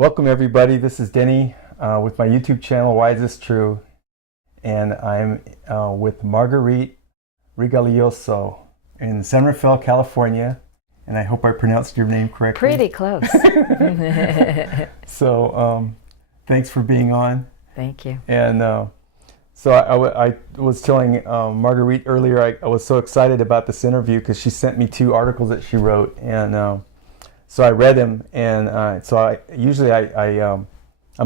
Welcome everybody. This is Denny with my YouTube channel, Why Is This True? And I'm with Marguerite Rigoglioso in San Rafael, California. And I hope I pronounced your name correctly. Pretty close. So thanks for being on. Thank you. And so I was telling Marguerite earlier, I was so excited about this interview because she sent me 2 articles that she wrote. And so I read them, and so I'm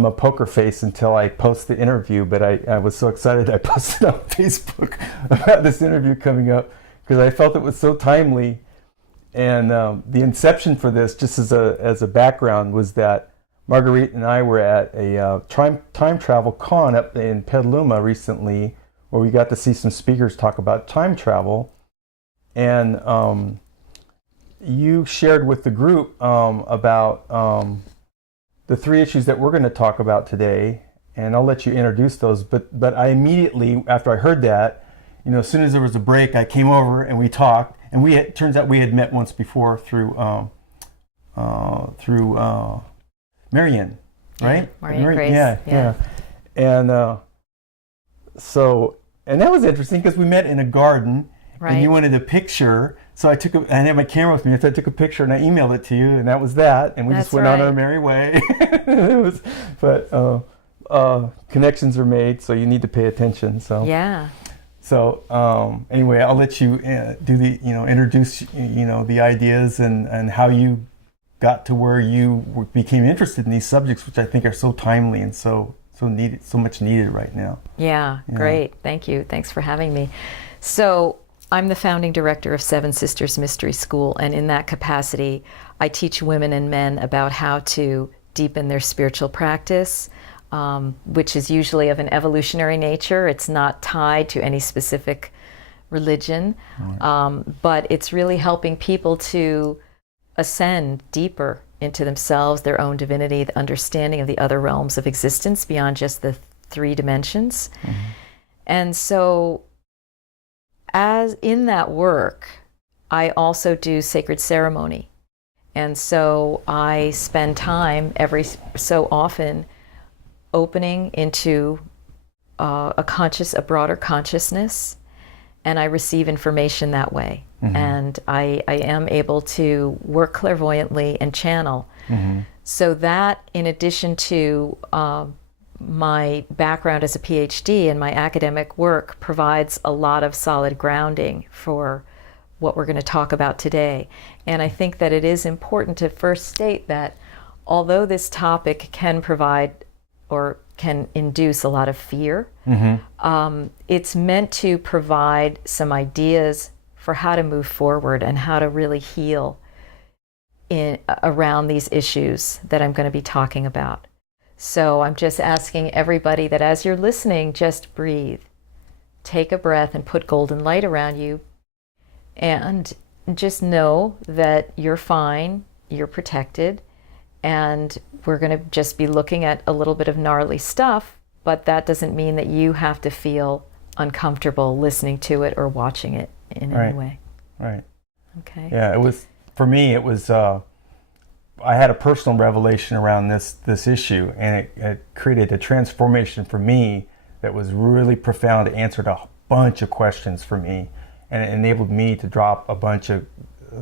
a poker face until I post the interview, but I was so excited I posted on Facebook about this interview coming up because I felt it was so timely. And the inception for this, just as a background, was that Marguerite and I were at a time travel con up in Petaluma recently, where we got to see some speakers talk about time travel. And you shared with the group about the 3 issues that we're going to talk about today, and I'll let you introduce those. But I immediately, after I heard that, as soon as there was a break, I came over and we talked. And it turns out we had met once before through Marianne, right? Marianne, yeah. And and that was interesting because we met in a garden, right. And you wanted a picture. So I had my camera with me, so I took a picture and I emailed it to you, and that was that. And we just went on our merry way. Connections are made, so you need to pay attention. So yeah. So anyway, I'll let you do the introduce the ideas and how you got to where you became interested in these subjects, which I think are so timely and so needed, so much needed right now. Yeah, great. Thank you. Thanks for having me. So I'm the founding director of Seven Sisters Mystery School, and in that capacity, I teach women and men about how to deepen their spiritual practice, which is usually of an evolutionary nature. It's not tied to any specific religion, but it's really helping people to ascend deeper into themselves, their own divinity, the understanding of the other realms of existence beyond just the 3 dimensions. Mm-hmm. And so as in that work, I also do sacred ceremony. And so I spend time every so often opening into a broader consciousness, and I receive information that way. Mm-hmm. And I am able to work clairvoyantly and channel. Mm-hmm. So that, in addition to my background as a Ph.D. and my academic work, provides a lot of solid grounding for what we're going to talk about today. And I think that it is important to first state that although this topic can provide or can induce a lot of fear, mm-hmm. It's meant to provide some ideas for how to move forward and how to really heal around these issues that I'm going to be talking about. So I'm just asking everybody that as you're listening, just breathe. Take a breath and put golden light around you. And just know that you're fine, you're protected, and we're going to just be looking at a little bit of gnarly stuff, but that doesn't mean that you have to feel uncomfortable listening to it or watching it in any way. Right. Okay. Yeah, for me, I had a personal revelation around this issue, and it created a transformation for me that was really profound. It answered a bunch of questions for me, and it enabled me to drop a bunch of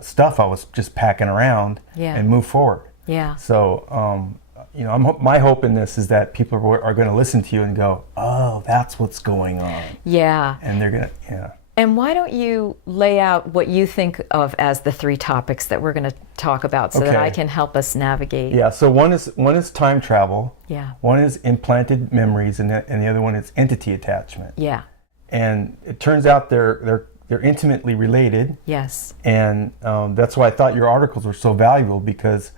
stuff I was just packing around and move forward. Yeah. So, my hope in this is that people are going to listen to you and go, "Oh, that's what's going on." Yeah. And they're going to, And why don't you lay out what you think of as the 3 topics that we're going to talk about, so that I can help us navigate? Yeah. So one is time travel. Yeah. One is implanted memories, and the other one is entity attachment. Yeah. And it turns out they're intimately related. Yes. And that's why I thought your articles were so valuable, because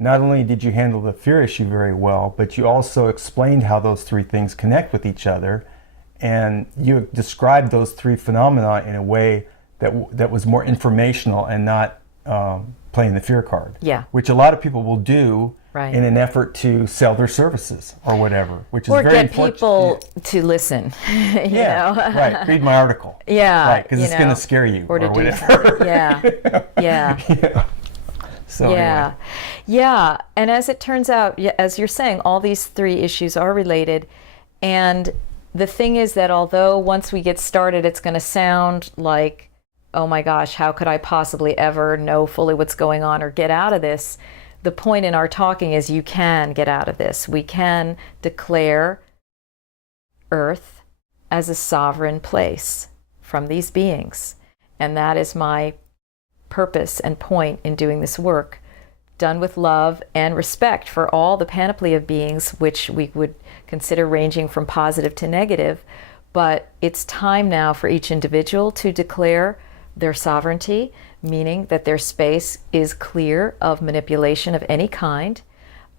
not only did you handle the fear issue very well, but you also explained how those 3 things connect with each other. And you described those 3 phenomena in a way that was more informational and not playing the fear card. Yeah. Which a lot of people will do right. in an effort to sell their services or whatever, which is or very get people to listen. you know? Right. Read my article. Yeah. Right, because it's going to scare you or to whatever. Yeah. So yeah. anyway. Yeah. And as it turns out, as you're saying, all these three issues are related. And the thing is that although once we get started, it's going to sound like, oh my gosh, how could I possibly ever know fully what's going on or get out of this? The point in our talking is you can get out of this. We can declare Earth as a sovereign place from these beings. And that is my purpose and point in doing this work, done with love and respect for all the panoply of beings, which we would consider ranging from positive to negative. But it's time now for each individual to declare their sovereignty, meaning that their space is clear of manipulation of any kind,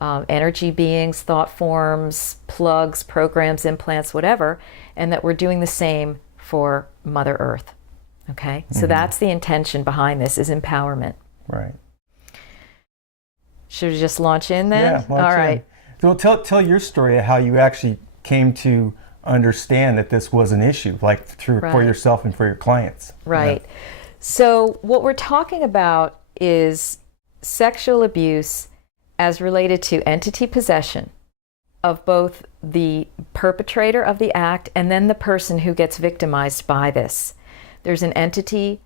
energy beings, thought forms, plugs, programs, implants, whatever, and that we're doing the same for Mother Earth. Okay, so that's the intention behind this, is empowerment. Right. Should we just launch in then? Yeah, launch All in. right. So tell your story of how you actually came to understand that this was an issue, like for Right. yourself and for your clients. Right. Yeah. So what we're talking about is sexual abuse as related to entity possession of both the perpetrator of the act and then the person who gets victimized by this. There's an entity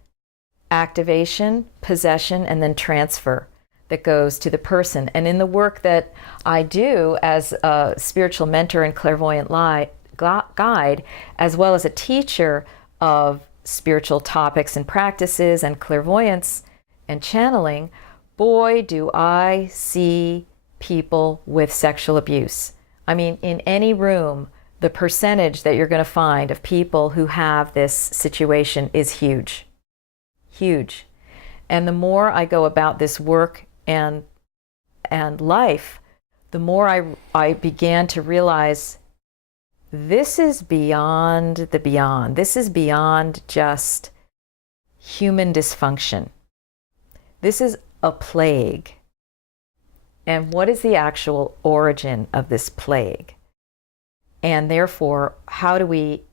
activation, possession, and then transfer that goes to the person. And in the work that I do as a spiritual mentor and clairvoyant guide, as well as a teacher of spiritual topics and practices and clairvoyance and channeling, boy, do I see people with sexual abuse. I mean, in any room, the percentage that you're going to find of people who have this situation is huge. Huge. And the more I go about this work and life, the more I began to realize this is beyond the beyond. This is beyond just human dysfunction. This is a plague. And what is the actual origin of this plague? And therefore, how do we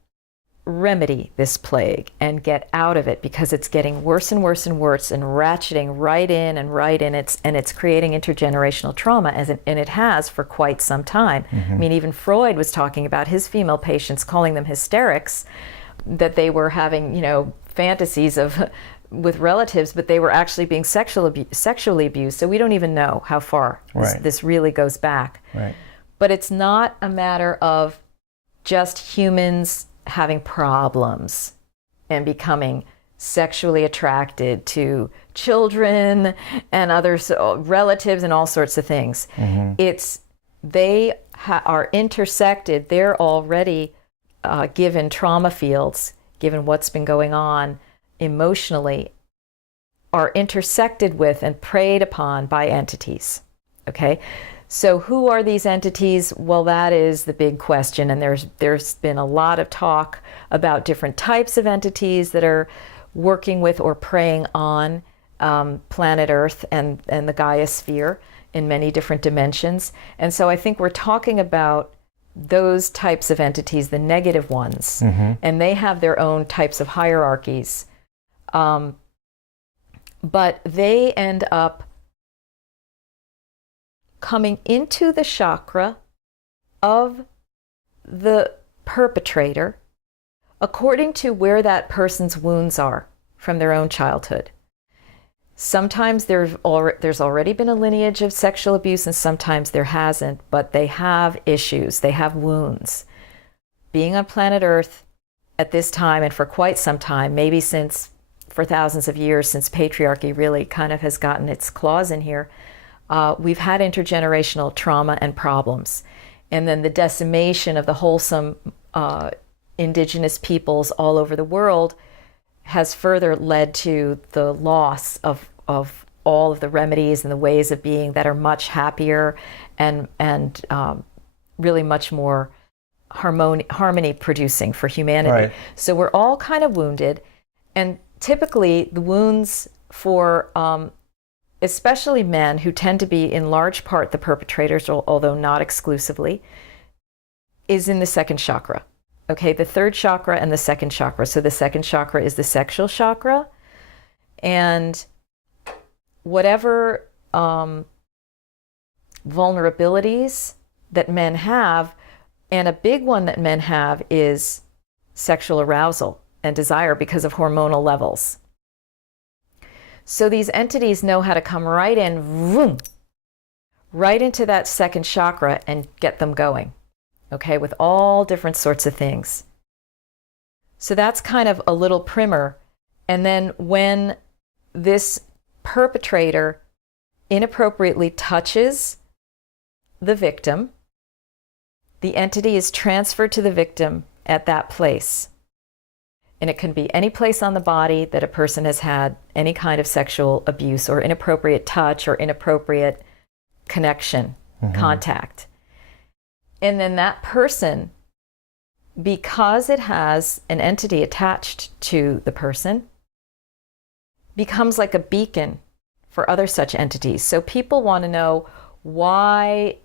remedy this plague and get out of it, because it's getting worse and worse and worse and ratcheting right in. It's creating intergenerational trauma, and it has for quite some time. I mean, even Freud was talking about his female patients, calling them hysterics, that they were having, fantasies with relatives, but they were actually being sexually abused. So we don't even know how far this really goes back. Right. But it's not a matter of just humans having problems and becoming sexually attracted to children and others, relatives, and all sorts of things. It's they are intersected. They're already given trauma fields, given what's been going on emotionally, are intersected with and preyed upon by entities. Okay? So who are these entities? Well, that is the big question, and there's been a lot of talk about different types of entities that are working with or preying on planet Earth and the Gaia sphere in many different dimensions. And so I think we're talking about those types of entities, the negative ones, and they have their own types of hierarchies. But they end up coming into the chakra of the perpetrator according to where that person's wounds are from their own childhood. Sometimes there's already been a lineage of sexual abuse, and sometimes there hasn't, but they have issues, they have wounds. Being on planet Earth at this time, and for quite some time, maybe for thousands of years, since patriarchy really kind of has gotten its claws in here, we've had intergenerational trauma and problems. And then the decimation of the wholesome indigenous peoples all over the world has further led to the loss of all of the remedies and the ways of being that are much happier and really much more harmony producing for humanity. Right. So we're all kind of wounded, and typically the wounds for especially men, who tend to be in large part the perpetrators, although not exclusively, is in the second chakra. Okay, the third chakra and the second chakra. So the second chakra is the sexual chakra, and whatever vulnerabilities that men have, and a big one that men have is sexual arousal and desire because of hormonal levels. So these entities know how to come right in, vroom, right into that second chakra and get them going, okay, with all different sorts of things. So that's kind of a little primer. And then when this perpetrator inappropriately touches the victim, the entity is transferred to the victim at that place. And it can be any place on the body that a person has had any kind of sexual abuse or inappropriate touch or inappropriate connection, contact. And then that person, because it has an entity attached to the person, becomes like a beacon for other such entities. So people want to know, why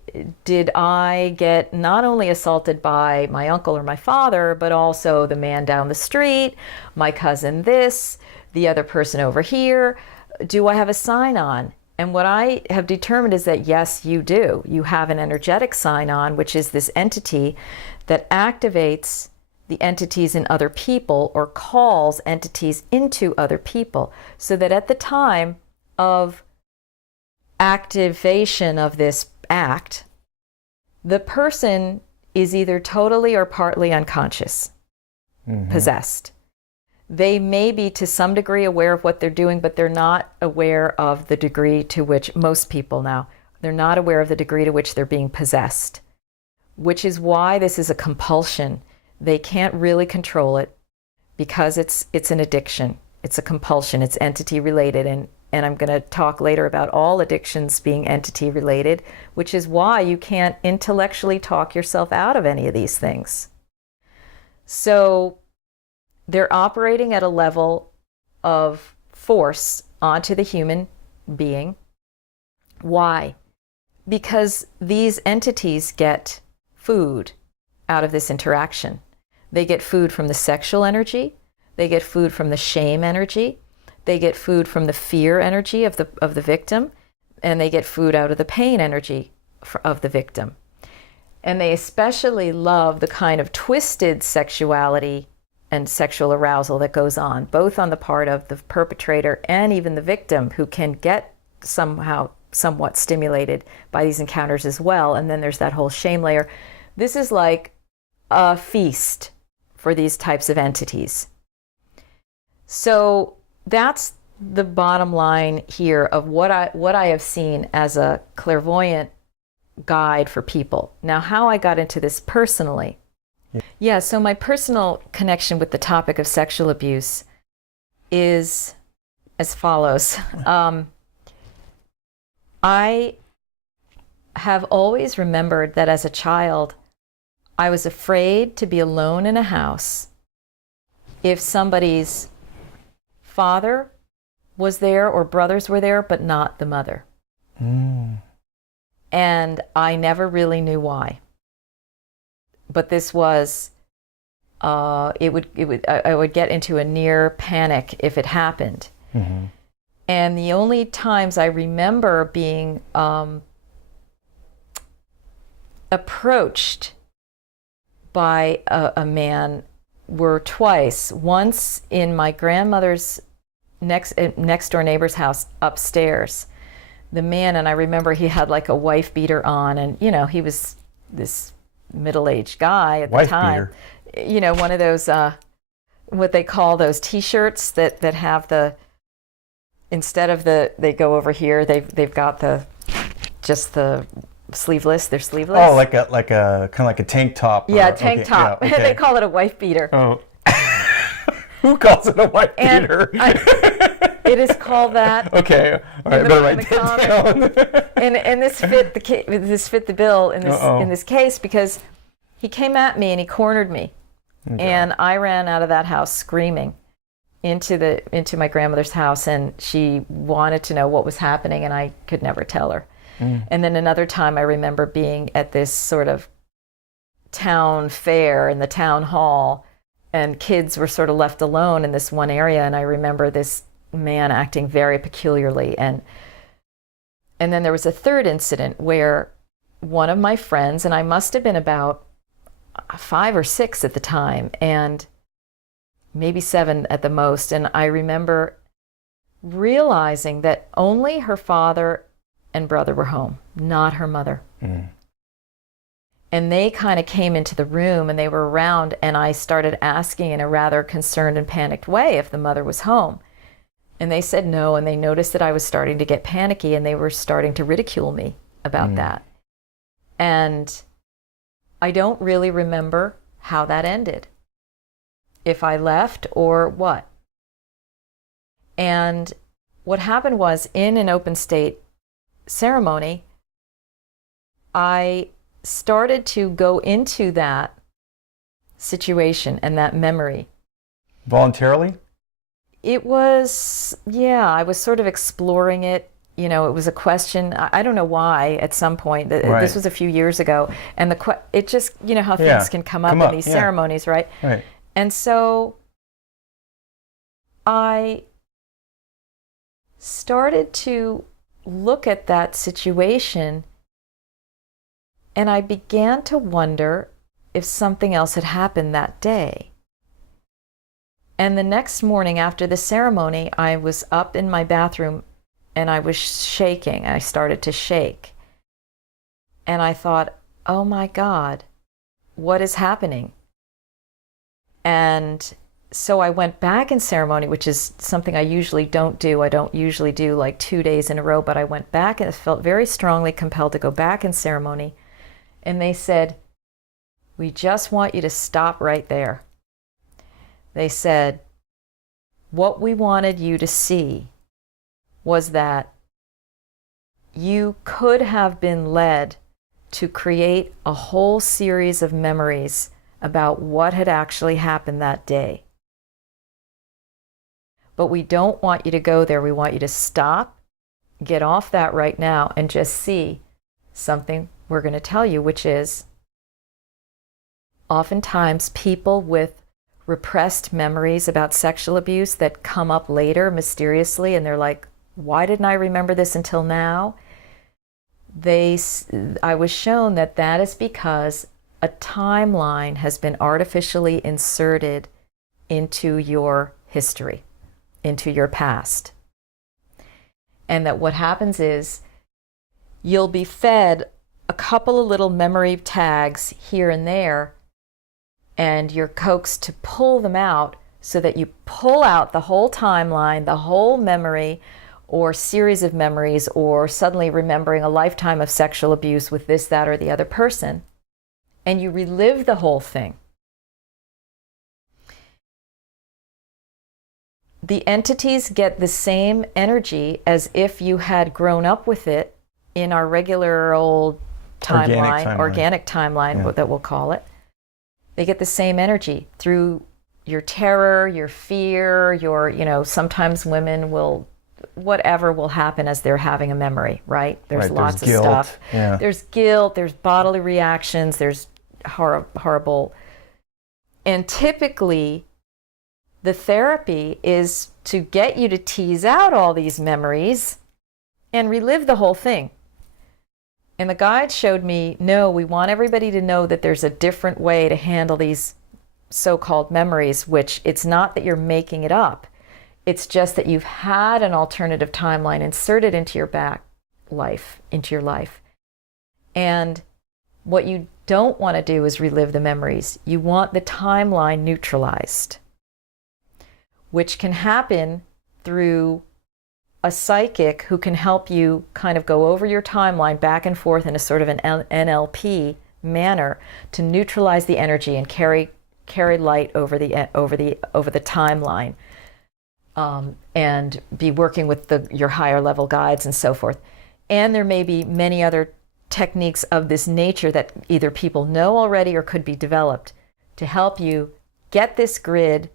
did I get not only assaulted by my uncle or my father, but also the man down the street, my cousin this, the other person over here? Do I have a sign on? And what I have determined is that yes, you do. You have an energetic sign on, which is this entity that activates the entities in other people or calls entities into other people, so that at the time of activation of this act, the person is either totally or partly unconscious, possessed. They may be to some degree aware of what they're doing, but they're not aware of the degree to which, most people now, they're not aware of the degree to which they're being possessed, which is why this is a compulsion. They can't really control it because it's an addiction. It's a compulsion. It's entity related. And I'm going to talk later about all addictions being entity related, which is why you can't intellectually talk yourself out of any of these things. So they're operating at a level of force onto the human being. Why? Because these entities get food out of this interaction. They get food from the sexual energy. They get food from the shame energy. They get food from the fear energy of the victim, and they get food out of the pain energy of the victim. And they especially love the kind of twisted sexuality and sexual arousal that goes on, both on the part of the perpetrator and even the victim, who can get somewhat stimulated by these encounters as well. And then there's that whole shame layer. This is like a feast for these types of entities. So that's the bottom line here of what I have seen as a clairvoyant guide for people. Now, how I got into this personally. Yeah, so my personal connection with the topic of sexual abuse is as follows. I have always remembered that as a child, I was afraid to be alone in a house if somebody's father was there or brothers were there, but not the mother. And I never really knew why. But this was, I would get into a near panic if it happened. And the only times I remember being approached by a man were twice. Once in my grandmother's next door neighbor's house upstairs. The man, and I remember he had like a wife beater on, and he was this middle-aged guy at the time. Beater. One of those what they call those T-shirts that have the, instead of they go over here, they've got just the sleeveless. They're sleeveless. Oh, like a kind of like a tank top. Yeah, tank top. Yeah, okay. They call it a wife beater. Oh. Who calls it a wife beater? It is called that. Okay, all right, better write that down. and this fit the bill in this case, because he came at me and he cornered me, and I ran out of that house screaming into my grandmother's house, and she wanted to know what was happening, and I could never tell her. And then another time I remember being at this sort of town fair in the town hall, and kids were sort of left alone in this one area, and I remember this man acting very peculiarly, and And then there was a third incident where one of my friends, and I must have been about 5 or 6 at the time, and maybe 7 at the most, and I remember realizing that only her father and brother were home, not her mother. Mm. And they kind of came into the room and they were around, and I started asking in a rather concerned and panicked way if the mother was home. And they said no, and they noticed that I was starting to get panicky, and they were starting to ridicule me about that. And I don't really remember how that ended, if I left or what. And what happened was, in an open state ceremony, I started to go into that situation and that memory. Voluntarily? It was, yeah, I was sort of exploring it. You know, it was a question. I don't know why at some point. Right. This was a few years ago. And it just, you know how things can come up in these ceremonies, right? Right. And so I started to look at that situation, and I began to wonder if something else had happened that day. And the next morning after the ceremony, I was up in my bathroom and I was shaking. I started to shake. And I thought, oh my God, what is happening? And so I went back in ceremony, which is something I usually don't do. I don't usually do like 2 days in a row, but I went back and felt very strongly compelled to go back in ceremony. And they said, we just want you to stop right there. They said, what we wanted you to see was that you could have been led to create a whole series of memories about what had actually happened that day. But we don't want you to go there. We want you to stop, get off that right now, and just see something we're going to tell you, which is oftentimes people with repressed memories about sexual abuse that come up later mysteriously, and they're like, why didn't I remember this until now? I was shown that that is because a timeline has been artificially inserted into your history, into your past. And that what happens is you'll be fed a couple of little memory tags here and there, and you're coaxed to pull them out so that you pull out the whole timeline, the whole memory or series of memories, or suddenly remembering a lifetime of sexual abuse with this, that, or the other person, and you relive the whole thing. The entities get the same energy as if you had grown up with it in our regular old organic timeline, that we'll call it. They get the same energy through your terror, your fear, your, sometimes women will, whatever will happen as they're having a memory, right? There's lots of stuff. Yeah. There's guilt, there's bodily reactions, there's horrible. And typically, the therapy is to get you to tease out all these memories and relive the whole thing. And the guide showed me, no, we want everybody to know that there's a different way to handle these so-called memories, which it's not that you're making it up. It's just that you've had an alternative timeline inserted into your into your life. And what you don't want to do is relive the memories. You want the timeline neutralized, which can happen through a psychic who can help you kind of go over your timeline back and forth in a sort of an NLP manner to neutralize the energy and carry light over the timeline, and be working with your higher level guides and so forth. And there may be many other techniques of this nature that either people know already or could be developed to help you get this grid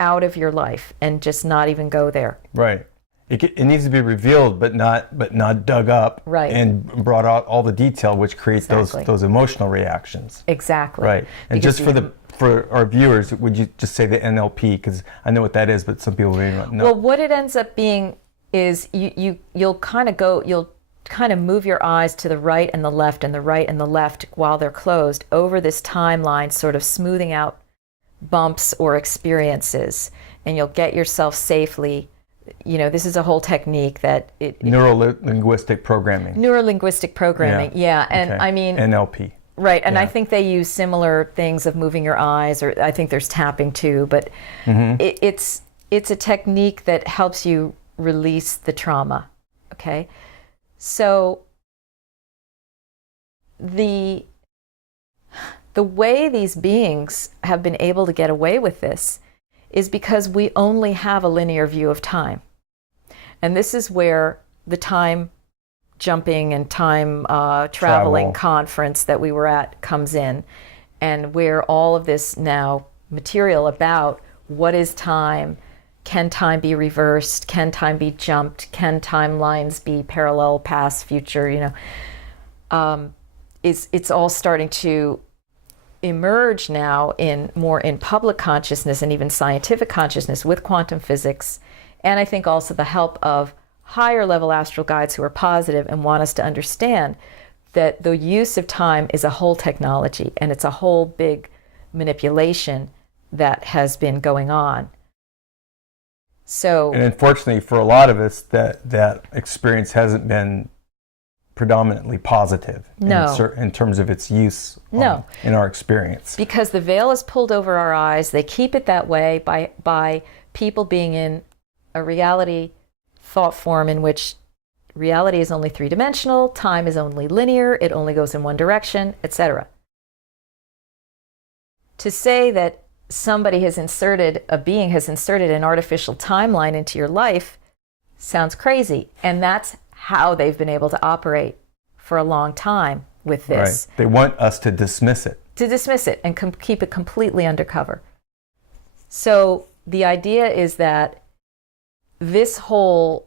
out of your life and just not even go there. Right. It needs to be revealed, but not dug up, right, and brought out all the detail, which creates those emotional reactions. Exactly. Right. And because just for our viewers, would you just say the NLP? Because I know what that is, but some people may not know. Well, what it ends up being is you'll kind of go, you'll kind of move your eyes to the right and the left and the right and the left while they're closed over this timeline, sort of smoothing out bumps or experiences, and you'll get yourself safely. This is a whole technique that neuro-linguistic programming. Neurolinguistic programming, yeah. And okay. I mean, NLP. Right, and I think they use similar things of moving your eyes, or I think there's tapping too, but it's a technique that helps you release the trauma, okay? So the way these beings have been able to get away with this is because we only have a linear view of time. And this is where the time jumping and time traveling conference that we were at comes in, and where all of this now material about what is time, can time be reversed, can time be jumped, can timelines be parallel, past, future, it's all starting to emerge now more in public consciousness and even scientific consciousness with quantum physics, and I think also the help of higher level astral guides who are positive and want us to understand that the use of time is a whole technology, and it's a whole big manipulation that has been going on. So, and unfortunately for a lot of us, that experience hasn't been predominantly positive in terms of its use in our experience. Because the veil is pulled over our eyes. They keep it that way by people being in a reality thought form in which reality is only three-dimensional, time is only linear, it only goes in one direction, etc. To say that a being has inserted an artificial timeline into your life sounds crazy, and that's how they've been able to operate for a long time with this. Right. They want us to dismiss it. And keep it completely undercover. So the idea is that this whole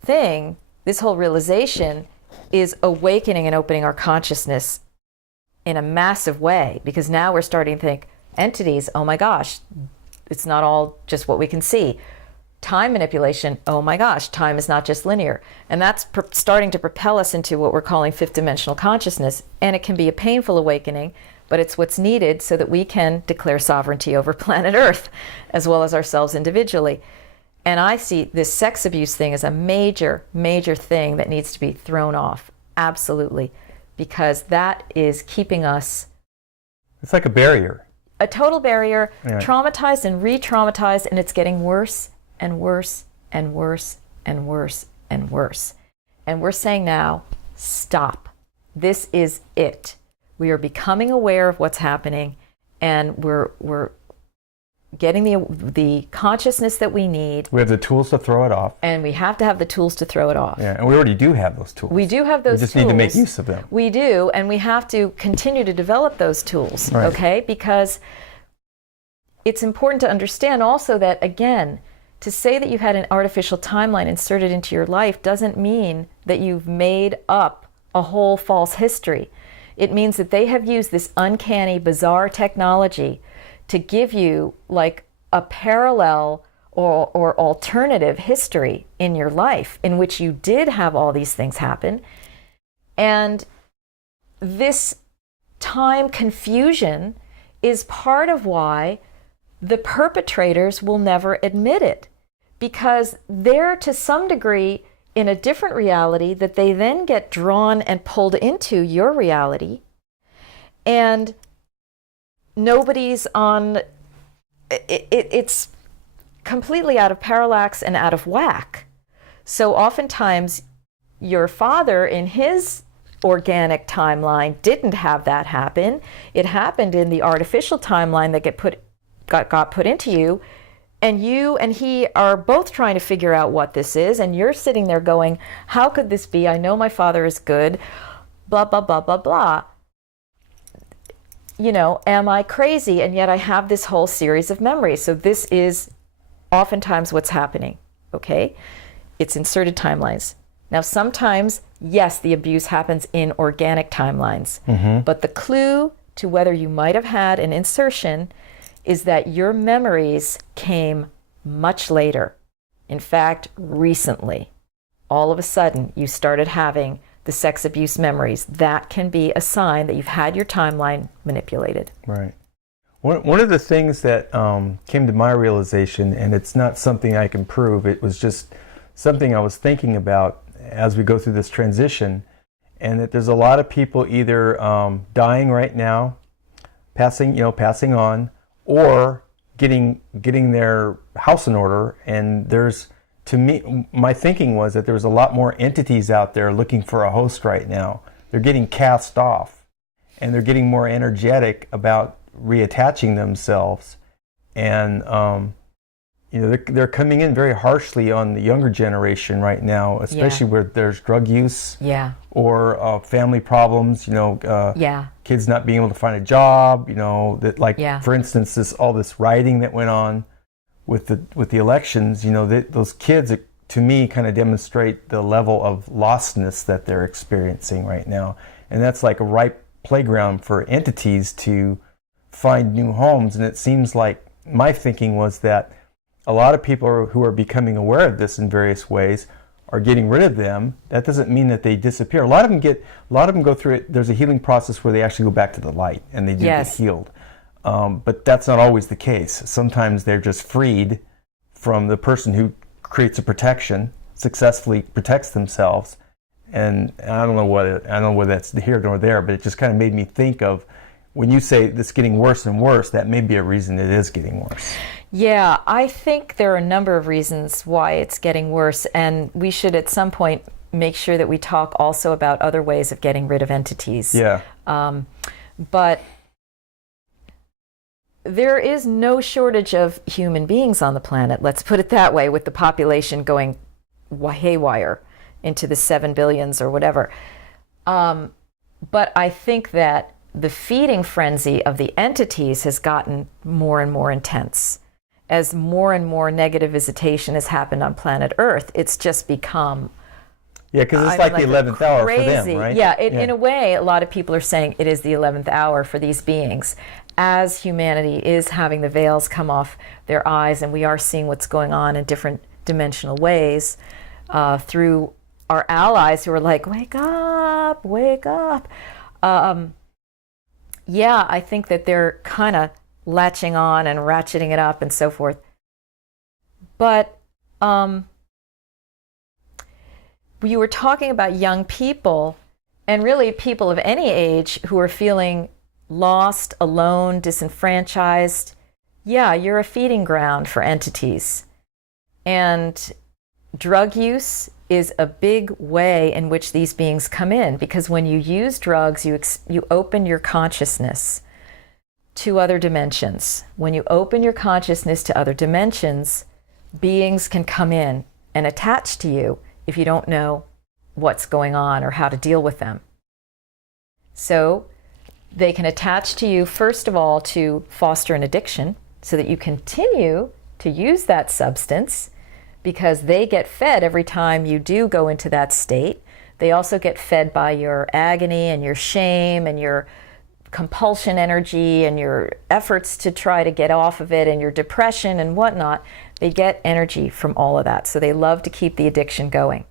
thing, this whole realization, is awakening and opening our consciousness in a massive way, because now we're starting to think, entities, oh my gosh, it's not all just what we can see. Time manipulation, oh my gosh, time is not just linear. And that's starting to propel us into what we're calling fifth dimensional consciousness. And it can be a painful awakening, but it's what's needed so that we can declare sovereignty over planet Earth, as well as ourselves individually. And I see this sex abuse thing as a major, major thing that needs to be thrown off. Absolutely. Because that is keeping us... It's like a barrier. A total barrier, traumatized and re-traumatized, and it's getting worse and worse and worse and worse and worse. And we're saying now, stop. This is it. We are becoming aware of what's happening, and we're getting the consciousness that we need. We have the tools to throw it off. And we have to have the tools to throw it off. Yeah, and we already do have those tools. We do have those tools. We just need to make use of them. We do, and we have to continue to develop those tools, okay? Because it's important to understand also that, again, to say that you've had an artificial timeline inserted into your life doesn't mean that you've made up a whole false history. It means that they have used this uncanny, bizarre technology to give you like a parallel or alternative history in your life in which you did have all these things happen. And this time confusion is part of why the perpetrators will never admit it, because they're to some degree in a different reality that they then get drawn and pulled into your reality, and nobody's on it's completely out of parallax and out of whack. So oftentimes your father in his organic timeline didn't have that happen. It happened in the artificial timeline that got put into you, and you and he are both trying to figure out what this is, and you're sitting there going, how could this be? I know my father is good, blah, blah, blah, blah, blah. Am I crazy? And yet I have this whole series of memories. So this is oftentimes what's happening, okay? It's inserted timelines. Now, sometimes, yes, the abuse happens in organic timelines, but the clue to whether you might have had an insertion is that your memories came much later. In fact, recently, all of a sudden, you started having the sex abuse memories. That can be a sign that you've had your timeline manipulated. Right. One of the things that came to my realization, and it's not something I can prove, it was just something I was thinking about as we go through this transition, and that there's a lot of people either dying right now, passing on, or getting their house in order. And there's, to me, my thinking was that there's a lot more entities out there looking for a host right now. They're getting cast off, and they're getting more energetic about reattaching themselves, and they're coming in very harshly on the younger generation right now, especially where there's drug use, or family problems. Kids not being able to find a job. For instance, all this rioting that went on with the elections. Those kids, to me, kind of demonstrate the level of lostness that they're experiencing right now, and that's like a ripe playground for entities to find new homes. And it seems like my thinking was that a lot of people who are becoming aware of this in various ways are getting rid of them. That doesn't mean that they disappear. A lot of them go through it. There's a healing process where they actually go back to the light and they do get healed. But that's not always the case. Sometimes they're just freed from the person who creates a protection, successfully protects themselves. And I don't know whether that's here nor there, but it just kind of made me think of, when you say it's getting worse and worse, that may be a reason it is getting worse. Yeah, I think there are a number of reasons why it's getting worse, and we should at some point make sure that we talk also about other ways of getting rid of entities. Yeah. But there is no shortage of human beings on the planet, let's put it that way, with the population going haywire into the 7 billions or whatever. But I think that the feeding frenzy of the entities has gotten more and more intense. As more and more negative visitation has happened on planet Earth, it's just become... Yeah, because it's like the 11th hour for them, right? Yeah, in a way, a lot of people are saying it is the 11th hour for these beings. As humanity is having the veils come off their eyes, and we are seeing what's going on in different dimensional ways through our allies who are like, wake up, wake up. Yeah, I think that they're kind of latching on and ratcheting it up and so forth. But you were talking about young people, and really people of any age who are feeling lost, alone, disenfranchised. Yeah, you're a feeding ground for entities. And drug use is a big way in which these beings come in, because when you use drugs, you open your consciousness to other dimensions. When you open your consciousness to other dimensions, beings can come in and attach to you if you don't know what's going on or how to deal with them. So they can attach to you, first of all, to foster an addiction so that you continue to use that substance, because they get fed every time you do go into that state. They also get fed by your agony and your shame and your compulsion energy and your efforts to try to get off of it and your depression and whatnot. They get energy from all of that. So they love to keep the addiction going.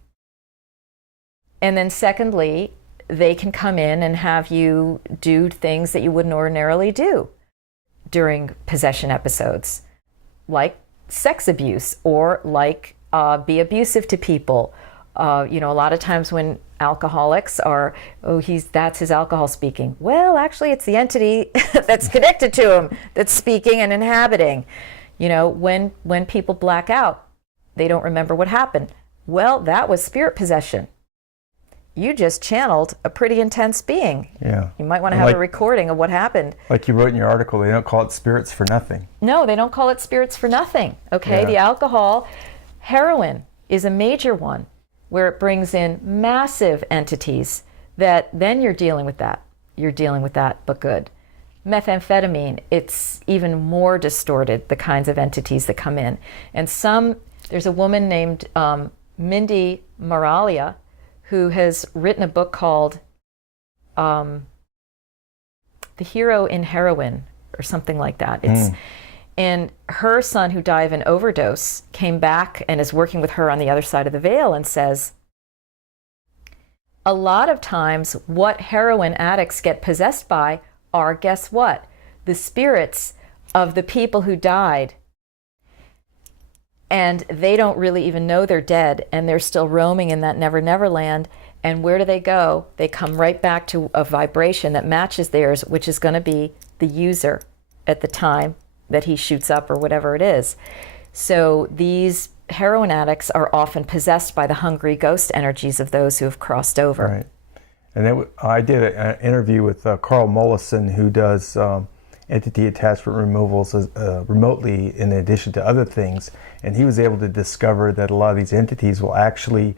And then secondly, they can come in and have you do things that you wouldn't ordinarily do during possession episodes, like sex abuse, or like be abusive to people. A lot of times when alcoholics are, that's his alcohol speaking. Well, actually, it's the entity that's connected to him that's speaking and inhabiting. When people black out, they don't remember what happened. Well, that was spirit possession. You just channeled a pretty intense being. Yeah. You might want to have a recording of what happened. Like you wrote in your article, they don't call it spirits for nothing. No, they don't call it spirits for nothing. Okay, The alcohol, heroin is a major one, where it brings in massive entities that then you're dealing with that. You're dealing with that, but good. Methamphetamine, it's even more distorted, the kinds of entities that come in. And there's a woman named Mindy Moralia, who has written a book called The Hero in Heroin, or something like that. And her son, who died of an overdose, came back and is working with her on the other side of the veil and says, a lot of times what heroin addicts get possessed by are, guess what? The spirits of the people who died. And they don't really even know they're dead, and they're still roaming in that never never land. And where do they go? They come right back to a vibration that matches theirs, which is going to be the user at the time that he shoots up or whatever it is. So these heroin addicts are often possessed by the hungry ghost energies of those who have crossed over. Right. And I did an interview with Carl Mollison, who does entity attachment removals remotely in addition to other things. And he was able to discover that a lot of these entities will actually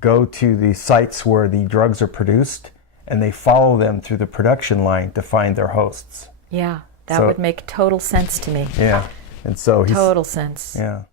go to the sites where the drugs are produced, and they follow them through the production line to find their hosts. Yeah, that would make total sense to me. Yeah. And so total sense. Yeah.